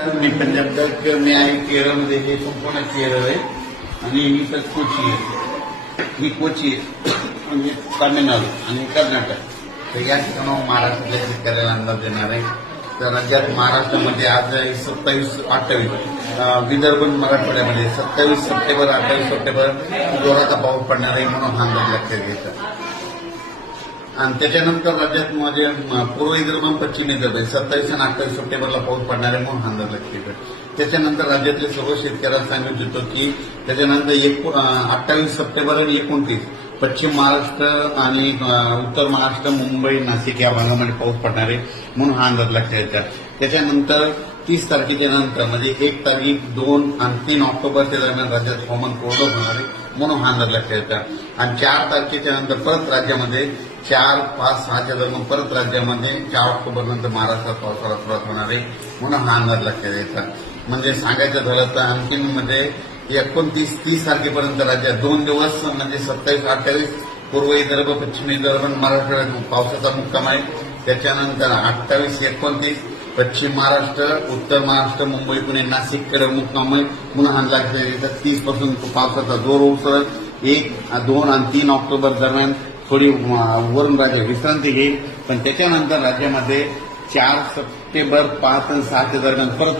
मी पंजाब तक मी आहे केरळमध्ये हे संपूर्ण केरळ आहे. आणि मी तर कोची आहे. मी कोची आहे. म्हणजे तामिळनाडू आणि कर्नाटक. तर या ठिकाणावर महाराष्ट्रातल्या शेतकऱ्याला अंदाज देणार आहे. तर राज्यात महाराष्ट्रामध्ये आज आहे सत्तावीस अठ्ठावीस. विदर्भ मराठवाड्यामध्ये सत्तावीस सप्टेंबर अठ्ठावीस सप्टेंबर जोराचा पाऊस पडणार आहे म्हणून हा अंदाज लक्षात घ्यायचा आणि त्याच्यानंतर राज्यात माझे पूर्व विदर्भ पश्चिम विदर्भ आहे सत्तावीस आणि अठ्ठावीस सप्टेंबरला पाऊस पडणार आहे म्हणून हा अंदाज त्याच्यानंतर राज्यातले सर्व शेतकऱ्यांना सांगू इच्छितो की त्याच्यानंतर एक अठ्ठावीस सप्टेंबर आणि एकोणतीस पश्चिम महाराष्ट्र आणि उत्तर महाराष्ट्र मुंबई नाशिक या भागामध्ये पाऊस पडणार आहे म्हणून हा अंदाज लक्षात येतात त्याच्यानंतर तीस तारखेच्या नंतर म्हणजे एक तारीख दोन आणि तीन ऑक्टोबरच्या दरम्यान राज्यात हवामान कोरडं होणार आहे म्हणून हा अंदाज लक्षात घ्यायचा. आणि चार तारखेच्या नंतर परत राज्यामध्ये चार पाच सहाच्या दरम्यान परत राज्यामध्ये चार ऑक्टोबर नंतर महाराष्ट्रात पावसाला सुरुवात होणार आहे म्हणून हा अंदाज लक्षात घ्यायचा. म्हणजे सांगायचं झालं तर आणखीन म्हणजे एकोणतीस तीस तारखेपर्यंत राज्यात दोन दिवस म्हणजे सत्तावीस अठ्ठावीस पूर्व विदर्भ पश्चिम विदर्भ महाराष्ट्र पावसाचा मुक्काम आहे. त्याच्यानंतर अठ्ठावीस एकोणतीस पश्चिम महाराष्ट्र उत्तर महाराष्ट्र मुंबई पुणे नाशिककडे मुक्काम पुन्हा हल्ला येतात तीसपासून पावसाचा जोर ओसर एक दोन आणि तीन ऑक्टोबर दरम्यान थोडी वरून राज्य विश्रांती घेईल. पण त्याच्यानंतर राज्यामध्ये चार सप्टेंबर पाच आणि सहाच्या दरम्यान परत